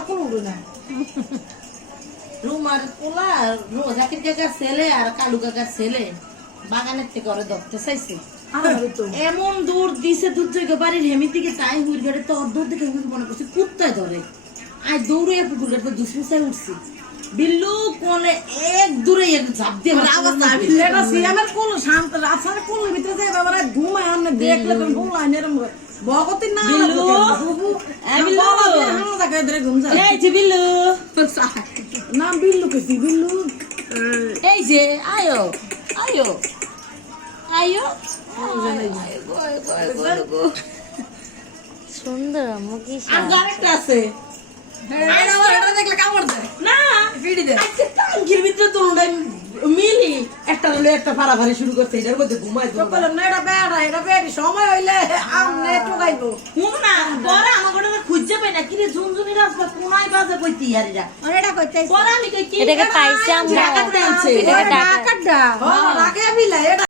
কোন উড়ে না রুমার পোলা রো- জাকির কাকার ছেলে আর কালু কাকার ছেলে বাগানের থেকে ওরে ধরতে চাইছে। এমন দূর দিছে দূর থেকে বাড়ির হেমির দিকে তাই হুইল গাড়ি তো দূর দিকে হুইল মনে করছে কুত্তায় ধরে। আজ দৌড়ে পুকুর গাড়িতে দুসমিসায় উঠছি। বিল্লু কোনে এক দূরে এক ঝাঁপ দিয়ে আমার আওয়াজ না এটা সিয়ামের কোন শান্ত রাস্তার কোন ভিতরে যে বাবারা ঘুমায় আমনে দেখলে তুমি বললাই এরম ভগতি না বিল্লু, বিল্লু। ধরে ঘুম যায় এই যে বিল্লু নাম বিল্লু কেছি বিল্লু এই যে আয়ো আয়ো আয়ো আয়ো, গো, গো, গো, গো। সুন্দর মুখি আর আরেকটা আছে এটা দেখলে কামড় দেয় না পিড়ি দেয় আজকে টাঙ্কির ভিতরে তো মিলি একটা শুরু করছে এটার মধ্যে ঘুমাই তো বললাম না এটা বেড়া এটা বেড়ি সময় হইলে আমনে টোকাইবো শুন না না ঝুনঝুনি রাস্তা কোনায় বাজে কই তিয়ারিরা এটা কইতে পরে আমি কই কি এটাকে পাইছে আমরা। ডাকা কাটা রাখে বিলা এটা